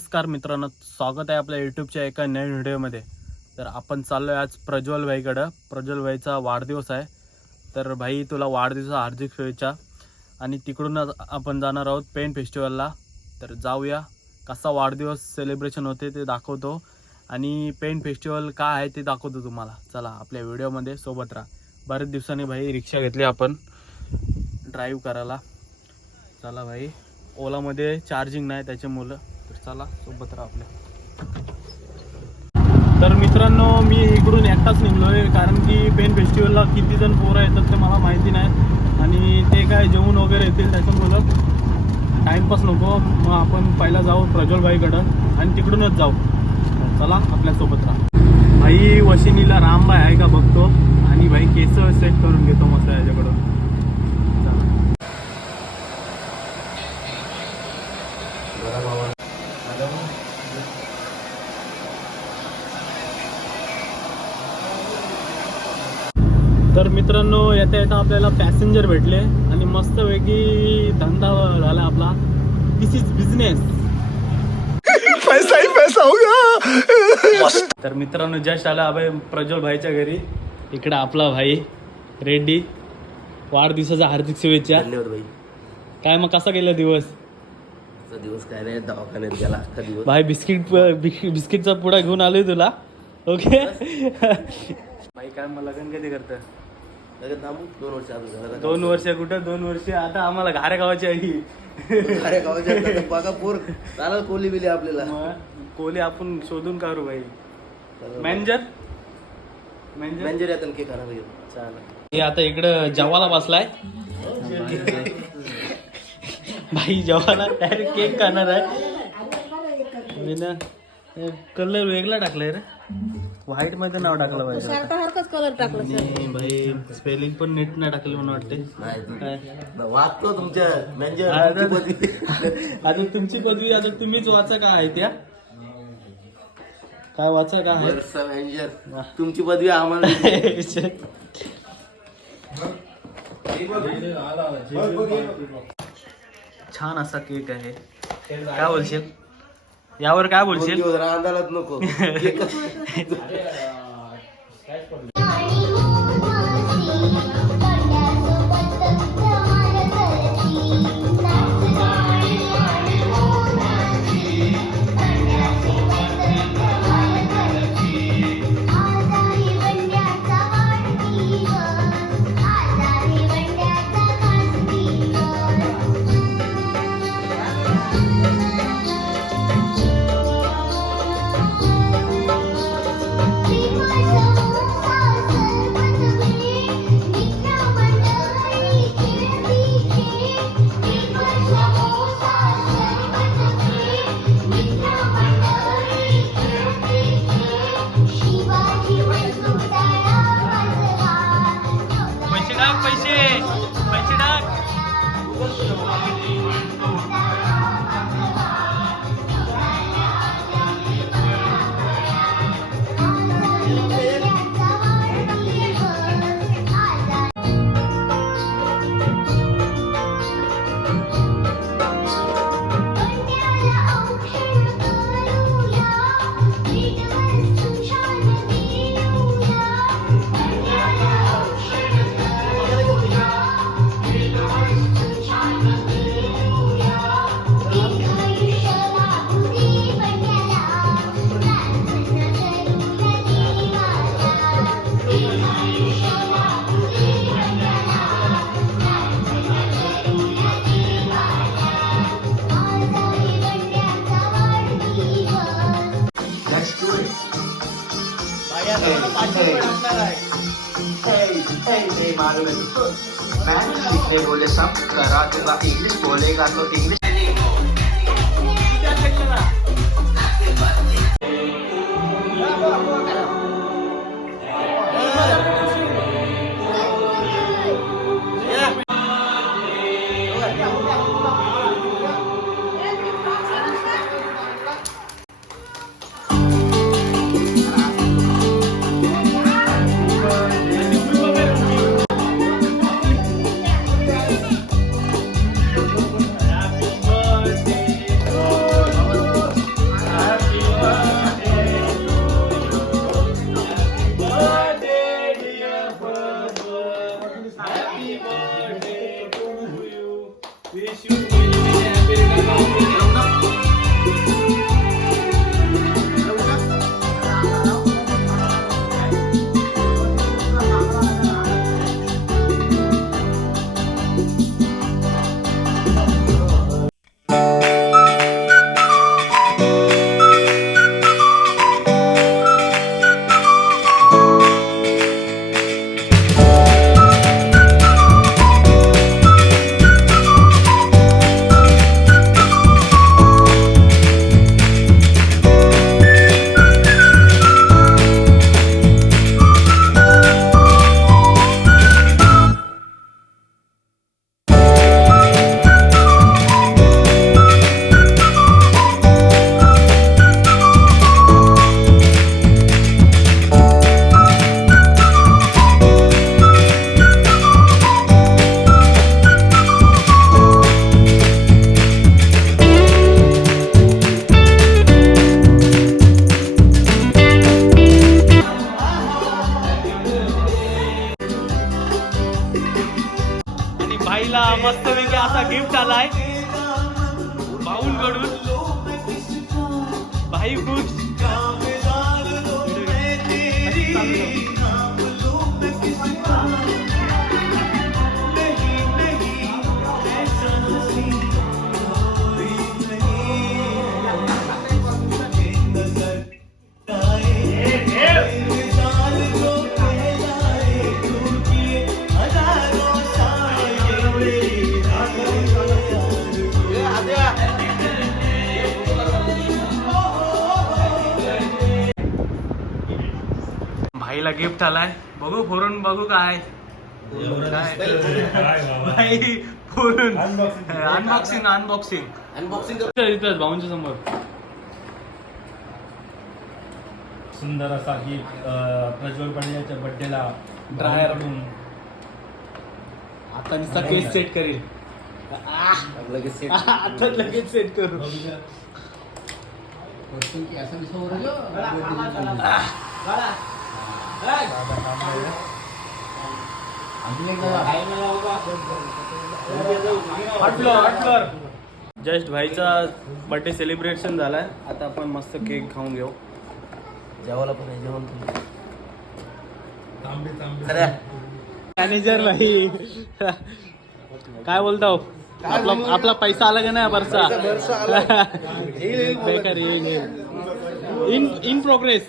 नमस्कार मित्रांनो स्वागत आहे आपल्या यूट्यूबच्या एका नवीन व्हिडिओमध्ये तर आपण चाललो आहे आज प्रज्वल भाईकडं. प्रज्वल भाईचा वाढदिवस आहे. तर भाई तुला वाढदिवसा हार्दिक शुभेच्छा. आणि तिकडूनच आपण जाणार आहोत पेन फेस्टिवलला तर जाऊया. कसा वाढदिवस सेलिब्रेशन होते ते दाखवतो. आणि पेन फेस्टिवल काय आहे ते दाखवतो तुम्हाला. चला आपल्या व्हिडिओमध्ये सोबत राहा. बरेच दिवसांनी भाई रिक्षा घेतली आपण. ड्राईव्ह करायला. चला भाई. ओलामध्ये चार्जिंग नाही त्याच्यामुळं. तर चला सोबत राहा आपल्या. तर मित्रांनो मी इकडून एकटाच निघलो आहे कारण की पेन फेस्टिवलला किती जण पोरं येतात ते मला माहिती नाही. आणि ते काय जेवण वगैरे येतील त्याच्यामुळं टाईमपास नको मग आपण पहिला जाऊ प्रज्वलबाईकडं आणि तिकडूनच जाऊ. चला आपल्यासोबत राहा. भाई वशिनीला रामबाई आहे का बघतो? आणि भाई केस सेट करून घेतो मस्त याच्याकडून. तर मित्रांनो येता येता आपल्याला पॅसेंजर भेटले आणि मस्तपैकी धंदा झाला आपला. दिस इज बिझनेस पैसा ही पैसा होगा तर मित्रांनो जस्ट आला अभय प्रज्वल भाईच्या घरी. इकडे आपला भाई रेड्डी. वाढदिवसाचा हार्दिक शुभेच्छा. धन्यवाद भाई. काय मग कसा गेला दिवस? आजचा दिवस काय नाही दवाखान्यात गेला अख्खा दिवस. भाई बिस्किट बिस्किट- बिस्किटचा पुडा घेऊन आलोय तुला. ओके. भाई काय मग लग्न कधी करतं? लगेच थांबू. दोन वर्ष अजून दोन वर्ष कुठं? दोन वर्ष आता आम्हाला घाऱ्या गावाची आहे अरे गावाच्या आता बघा पोर. चालेल कोली बिली आपल्याला. मग कोली आपण शोधून काढू भाई मॅनेजर? मॅनेजर? मॅनेजर येतात केक आणायला गेलो चालेल. हे आता इकडं जवाला बसलाय. भाई जवाला डायरेक्ट केक खाणार आहे. मी ना कलर वेगळा टाकलाय रे. व्हाईटमध्ये नाव टाकलं पाहिजे सारखाच कलर टाकला भाई स्पेलिंग पण नीट नाही टाकलं म्हणून वाटते वाचतो तुमच्या मॅनेजर आता तुमची पदवी आता तुम्हीच वाचा काय आहे त्या काय वाचा काय आहे तुमची पदवी आम्हाला छान असा केक आहे. काय बोलशील? यावर काय बोलशील? दिवस रांधायलाच नको. मैं बोले सब करा दूंगा इंग्लिश बोलेगा तो इंग्लिश भाईला मस्तपैकी असा गिफ्ट आलाय. भाऊंकडून भाई खुश. गिफ्ट आलाय बघू फोडून बघू काय. काय? भाई फोडून अनबॉक्सिंग अनबॉक्सिंग अनबॉक्सिंग इथंच भाऊंच्या समोर. सुंदर असा गिफ्ट प्रज्वल पांड्याच्या बर्थडेला Dryer. कडून आता नुसता केस सेट करील. लगेच सेट आता लगेच सेट करू. जस्ट भाईचा बर्थडे सेलिब्रेशन झालाय. आता आपण मस्त केक खाऊन घेऊ. जेवायला पण जेवण मॅनेजर भाई काय बोलतो आपला आपला पैसा आला का नाही बरसा? बेकार इन इन प्रोग्रेस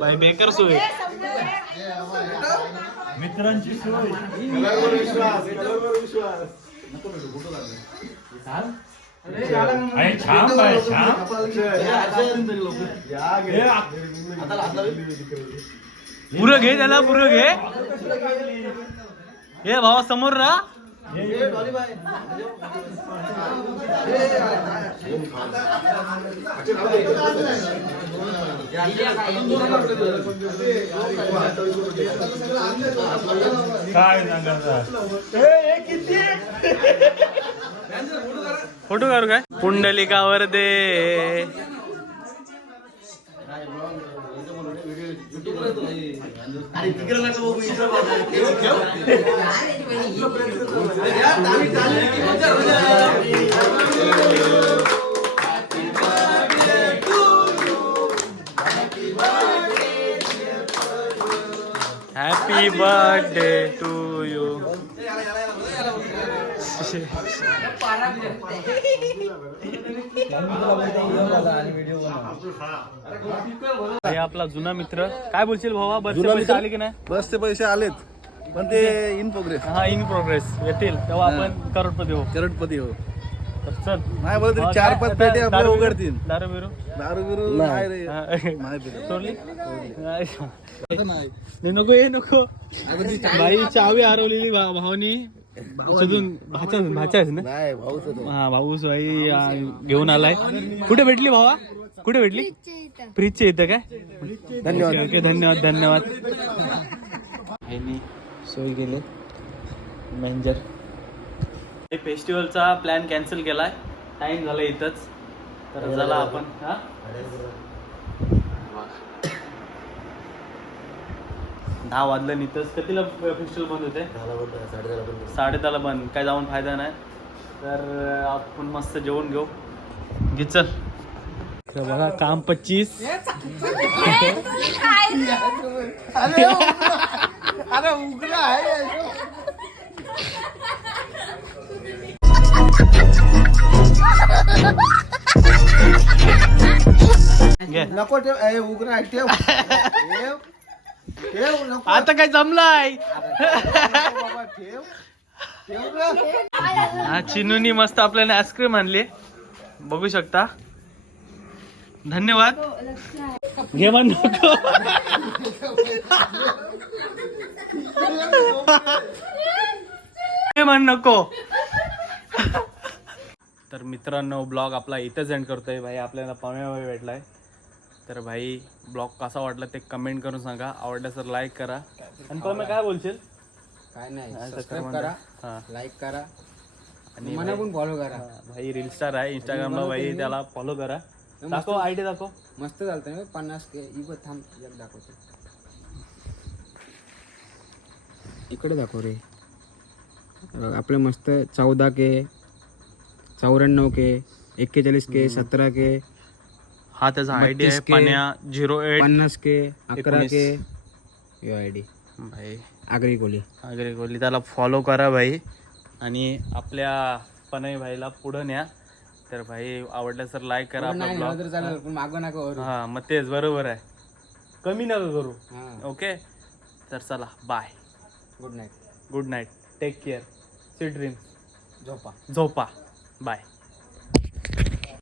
बाई बेकर सोय. मित्रांची सोय. आणि छान आहे छान. पुरं घे त्याला पुरं घे. हे भावा समोर राहा. काय सांगायचं फोटो काढू काय? पुंडलिकावर दे. अरे तिकडे नका बघू, इकडे हॅपी बर्थडे टू यू हे आपला जुना मित्र. काय बोलशील भावा? बसचे पैसे आले की नाही? बसचे पैसे आलेत. पण ते इन प्रोग्रेस हा इन प्रोग्रेस येतील. तेव्हा आपण करोडपती हो करोडपती हो तर चल. नाही बोलत तरी हा, चार? पाच पेटे आपले दारू- उघडतील. दारू बिरू? दारू बिरू नाही. रे. नाही पित. सोडली नाही. आता नाही नको हे नको. बाई चावी हरवलेली भा- भावानी. शोधून भाचा भाचा आहेस ना? नाही भाऊच होतो. हा भाऊस बाई आ, घेऊन आलाय. कुठे भेटली भावा? कुठे भेटली? फ्रीजचे इथं. काय? धन्यवाद. ओके धन्यवाद धन्यवाद. आईनी सोय केले. मॅनेजर फेस्टिवलचा प्लॅन कॅन्सल केलाय. टाइम झाला इथंच. तर चला आपण हा? दहा वाजलं आणि इथंच कधीला फेस्टिवल बंद होते? दहाला बंद, साडेदहाला बंद. साडेदहाला बंद. काय जाऊन फायदा नाही. तर आपण मस्त जेवण घेऊ. घे चल. इकडं बघा काम पच्चीस. अरे उघडा आहे घे. नको ठेव ए, उघडा आहे ठेव. ठेव. ठेव नको आता काय जमलाय? बाबा ठेव ठेव रे. हा चिनूनी मस्त आपल्याला आईस्क्रीम आणली. बघू शकता. धन्यवाद. घे म्हण नको. घे म्हण नको. तर मित्रांनो ब्लॉग आपला इथंच एंड करतोय. भाई आपल्याला पाहुण्या भाई भेटलाय. तर भाई ब्लॉग कसा वाटला ते कमेंट करून सांगा. आवडल्यास तर लाईक करा. आणि पम्या काय बोलशील? काय नाही सबस्क्राईब करा हा. लाईक करा. आणि मना पण फॉलो करा. भाई रील स्टार आहे इंस्टाग्रामला भाई त्याला फॉलो करा. दाखव आयडी दाखव. मस्त चालतं ना पन्नास के इकडे थांब एक दाखवतो. इकडे दाखव रे. बघ, आपले मस्त चौदा के चौऱ्याण्णव के एक्केचाळीस के सतरा के हा त्याचा आयडी आहे 32K, पाण्या झिरो एट पन्नास के अकरा. के यो आय डी. भाई. आगरी कोली. आगरे कोहली त्याला फॉलो करा भाई. आणि आपल्या पनई भाईला पुढं न्या. तर भाई आवडल्यास तर लाईक करा आपला नाही ब्लॉग तर चालेल पण मागं नका वरू. हा मग तेच बरोबर आहे. कमी नका करू. हा. ओके? तर चला bye good night good night take care C dream झोपा. झोपा. बाय